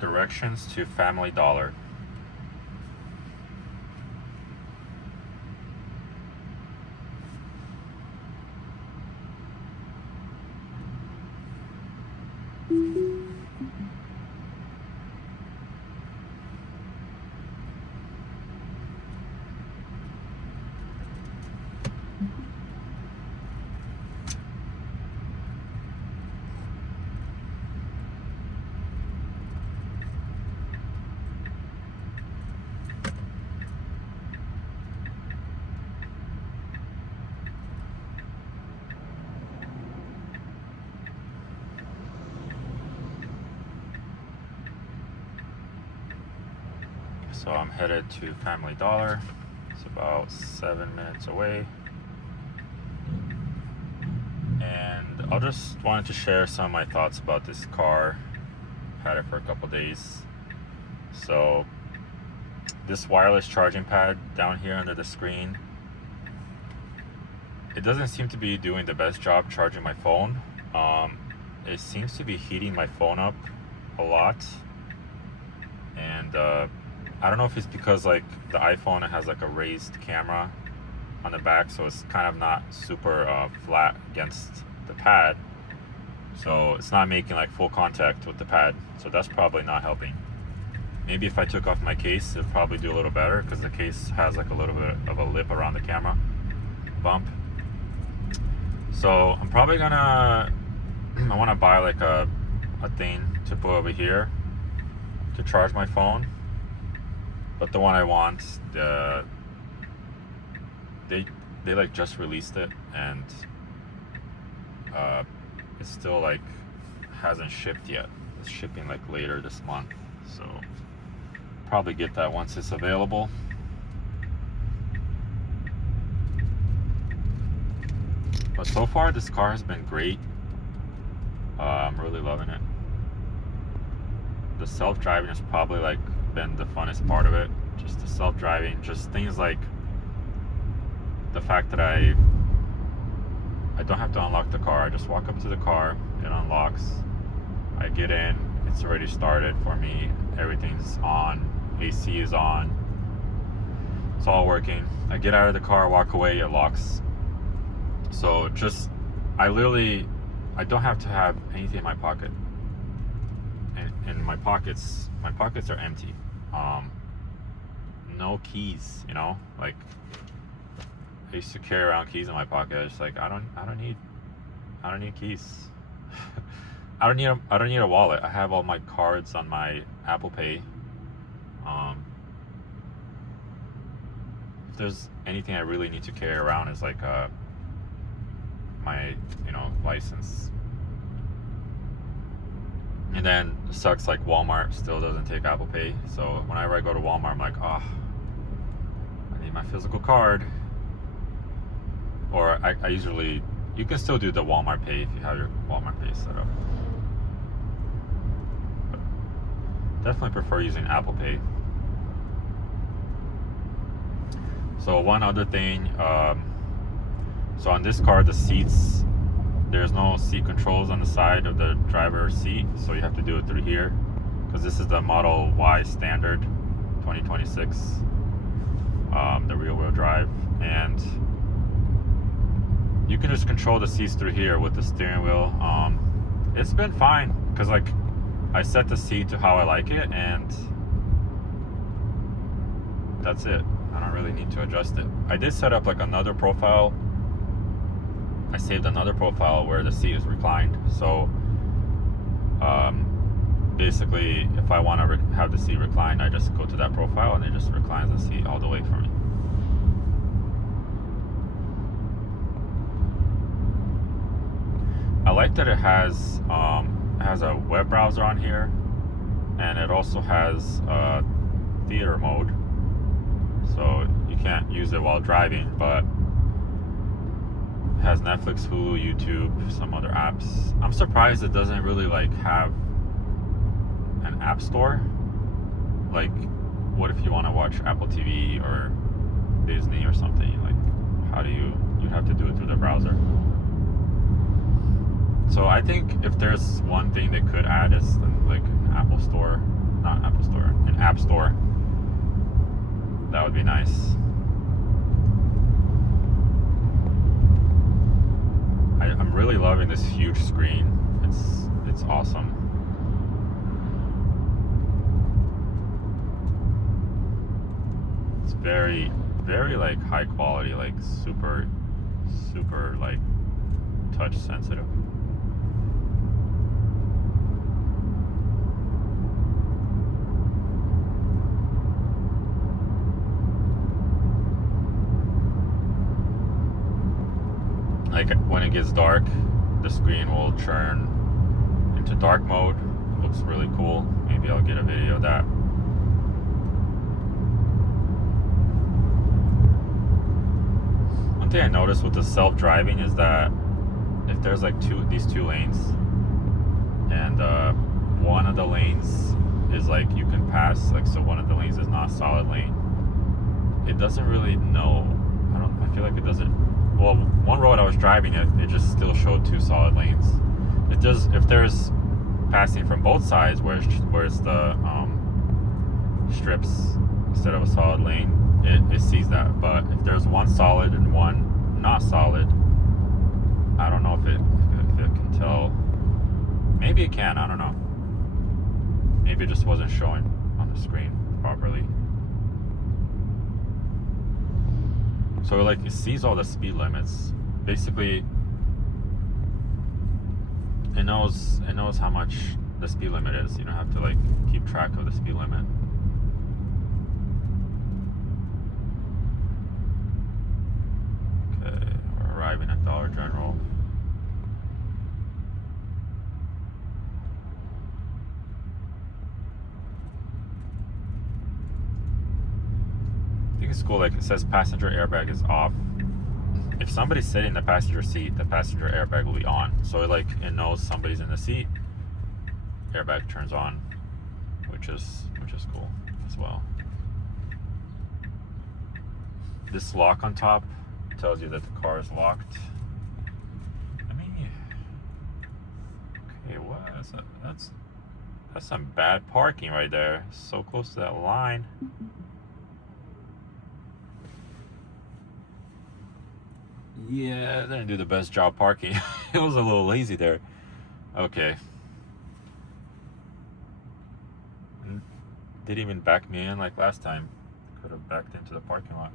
Directions to Family Dollar. So I'm headed to Family Dollar. It's about 7 minutes away. And I just wanted to share some of my thoughts about this car. Had it for a couple days. So this wireless charging pad down here under the screen, it doesn't seem to be doing the best job charging my phone. It seems to be heating my phone up a lot. And I don't know if it's because like the iPhone, it has like a raised camera on the back, so it's kind of not super flat against the pad, so it's not making like full contact with the pad, so that's probably not helping. Maybe if I took off my case, it'd probably do a little better, because the case has like a little bit of a lip around the camera bump. So I'm probably gonna I want to buy like a thing to put over here to charge my phone. But the one I want, they like just released it, and it still like hasn't shipped yet. It's shipping like later this month, so probably get that once it's available. But so far this car has been great. I'm really loving it. The self-driving has probably like been the funnest part of it. Just the self-driving, just things like the fact that I don't have to unlock the car. I just walk up to the car, it unlocks, I get in, it's already started for me, everything's on, AC is on, it's all working. I get out of the car, walk away, it locks. So just I don't have to have anything in my pocket. And my pockets are empty. No keys, you know, like I used to carry around keys in my pocket. I was like, I don't need keys. I don't need a wallet. I have all my cards on my Apple Pay. If there's anything I really need to carry around is like my license. And then it sucks, like Walmart still doesn't take Apple Pay. So whenever I go to Walmart, I'm like, I need my physical card. Or I usually, you can still do the Walmart Pay if you have your Walmart Pay set up. But definitely prefer using Apple Pay. So one other thing, so on this car, the seats, there's no seat controls on the side of the driver's seat, so you have to do it through here, because this is the Model Y Standard 2026, the rear-wheel drive, and you can just control the seats through here with the steering wheel. It's been fine, because like I set the seat to how I like it, and that's it. I don't really need to adjust it. I did set up like another profile. I saved another profile where the seat is reclined. So basically, if I want to have the seat reclined, I just go to that profile and it just reclines the seat all the way for me. I like that it has a web browser on here, and it also has theater mode. So you can't use it while driving, but has Netflix, Hulu, YouTube, some other apps. I'm surprised it doesn't really like have an app store. Like, what if you want to watch Apple TV or Disney or something? Like, how do you'd have to do it through the browser. So I think if there's one thing they could add is like an Apple store not Apple Store, an App Store. That would be nice. I'm really loving this huge screen. It's awesome. It's very, very like high quality, like super like touch sensitive. Like when it gets dark, the screen will turn into dark mode. It looks really cool. Maybe I'll get a video of that. One thing I noticed with the self-driving is that if there's like these two lanes, and one of the lanes is like you can pass, like so one of the lanes is not a solid lane, it doesn't really know. I feel like it doesn't. Well, one road I was driving, it just still showed two solid lanes. It does if there's passing from both sides, where it's the strips instead of a solid lane, it sees that. But if there's one solid and one not solid, I don't know if it can tell. Maybe it can. I don't know. Maybe it just wasn't showing on the screen properly. So like it sees all the speed limits. Basically, it knows how much the speed limit is. You don't have to like keep track of the speed limit. Okay, we're arriving at Dollar General. I think it's cool, like it says passenger airbag is off. If somebody's sitting in the passenger seat, the passenger airbag will be on. So it knows somebody's in the seat, airbag turns on, which is cool as well. This lock on top tells you that the car is locked. I mean, okay, what? That's some bad parking right there. So close to that line. Yeah, they didn't do the best job parking. It was a little lazy there. Okay. Didn't even back me in like last time. Could have backed into the parking lot.